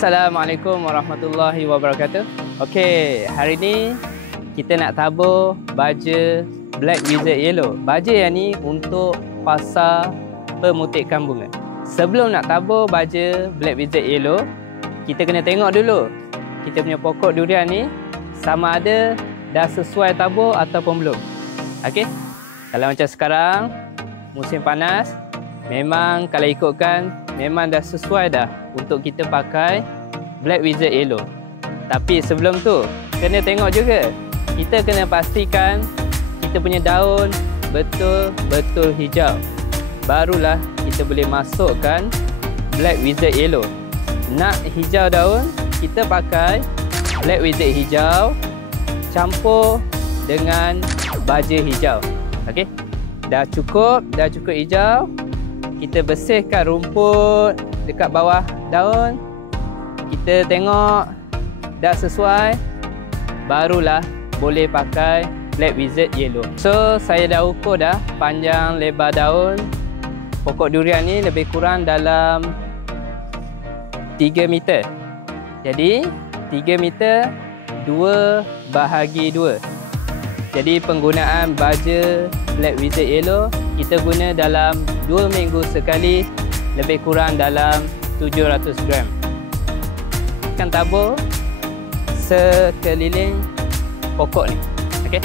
Assalamualaikum warahmatullahi wabarakatuh. Okey, hari ni kita nak tabur baja Black Wizard Yellow. Baja yang ni untuk pasar pemutikan bunga. Sebelum nak tabur baja Black Wizard Yellow, kita kena tengok dulu kita punya pokok durian ni sama ada dah sesuai tabur ataupun belum. Okey. Kalau macam sekarang musim panas, memang kalau ikutkan memang dah sesuai dah untuk kita pakai Black Wizard Yellow. Tapi sebelum tu kena tengok juga, kita kena pastikan kita punya daun betul-betul hijau. Barulah kita boleh masukkan Black Wizard Yellow. Nak hijau daun, kita pakai Black Wizard hijau campur dengan baja hijau. Okey. Dah cukup hijau. Kita bersihkan rumput dekat bawah daun. Kita tengok dah sesuai, barulah boleh pakai Black Wizard Yellow. So saya dah ukur dah panjang lebar daun pokok durian ni lebih kurang dalam 3 meter. Jadi 3 meter 2/2. Jadi penggunaan baja Black Wizard Yellow kita guna dalam 2 minggu sekali, lebih kurang dalam 700 gram. Akan tabur sekeliling pokok ni. Okey.